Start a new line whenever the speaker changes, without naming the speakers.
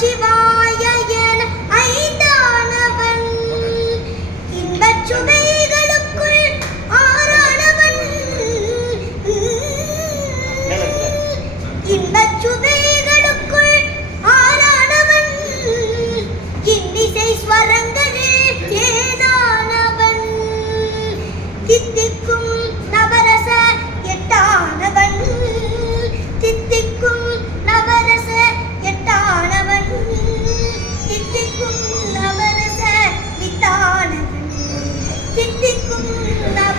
去吧。辛苦了